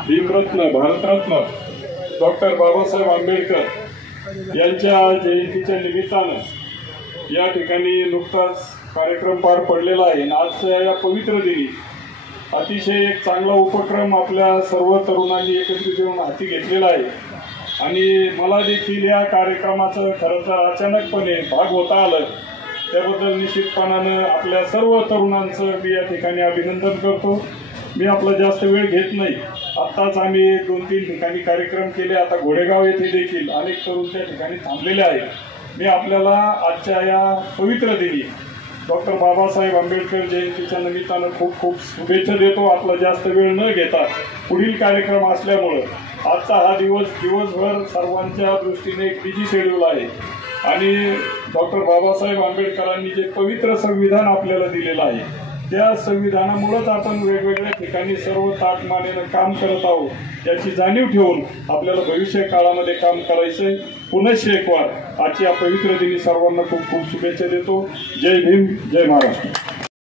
Bhimratna Bharat Ratna doctor Babasaheb Ambedkar यांच्या जयंतीच्या निमित्तानं या ठिकाणी नुकताच कार्यक्रम पार पडलेला आहे। आजच्या या पवित्र दिनी अतिशय एक चांगला उपक्रम आपल्या सर्व तरुणांनी एकत्रित येऊन हाती घेतलेला आहे आणि मला देखील या कार्यक्रमाचं खरं तर अचानकपणे भाग होता आलं, त्याबद्दल निश्चितपणानं आपल्या सर्व तरुणांचं मी या ठिकाणी अभिनंदन करतो। मी आपला जास्त वेळ घेत नाही। आत्ताच आम्ही 2-3 ठिकाणी कार्यक्रम केले, आता घोडेगाव येथे देखील अनेक तरुण त्या ठिकाणी थांबलेले आहेत। मी आपल्याला आजच्या या पवित्र दिनी डॉक्टर बाबासाहेब आंबेडकर जयंतीच्या निमित्तानं खूप खूप शुभेच्छा देतो। आपला जास्त वेळ न घेता पुढील कार्यक्रम असल्यामुळं आजचा हा दिवसभर सर्वांच्या दृष्टीने एक बिझी शेड्यूल आहे आणि डॉक्टर बाबासाहेब आंबेडकरांनी जे पवित्र संविधान आपल्याला दिलेलं आहे त्या संविधानामुळेच आपण वेगवेगळ्या ठिकाणी सर्व ताकमानेनं काम करत आहोत याची जाणीव ठेवून आपल्याला भविष्य काळामध्ये काम करायचंय। पुनश्च एक वार आजच्या पवित्र दिनी सर्वांना खूप खूप शुभेच्छा देतो। जय भीम, जय महाराष्ट्र।